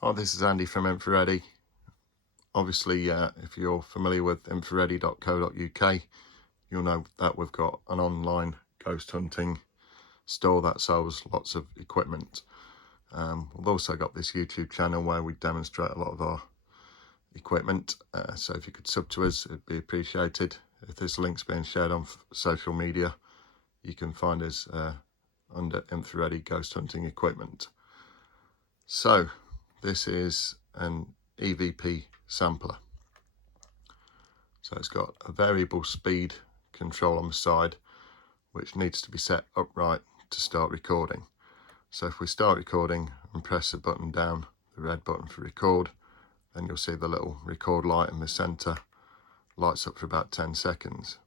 Hi, this is Andy from Infraready. Obviously, if you're familiar with infraready.co.uk, you'll know that we've got an online ghost hunting store that sells lots of equipment. We've also got this YouTube channel where we demonstrate a lot of our equipment. So if you could sub to us, it'd be appreciated. If this link's being shared on social media, you can find us under Infraready Ghost Hunting Equipment. So this is an EVP sampler. So it's got a variable speed control on the side, which needs to be set upright to start recording. So if we start recording and press the button down, the red button for record, then you'll see the little record light in the center lights up for about 10 seconds.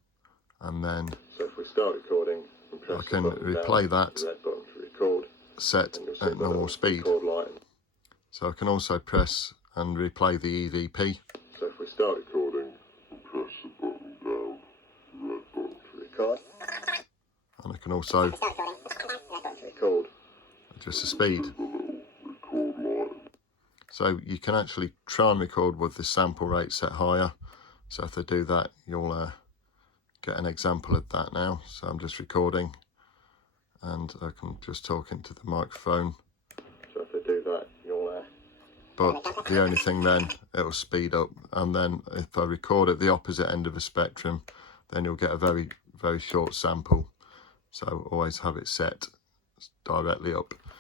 And then so if we start recording and press I can the button replay down, that the red button for record, set at normal speed. So I can also press and replay the EVP. So if we start recording and press the button down, the red button for record, And I can also record, adjust the speed. So you can actually try and record with the sample rate set higher. So if they do that, you'll get an example of that now. So I'm just recording and I can just talk into the microphone. So if they do that, you'll But the only thing then, it'll speed up. And then if I record at the opposite end of the spectrum, then you'll get a very, very short sample. So always have it set directly up.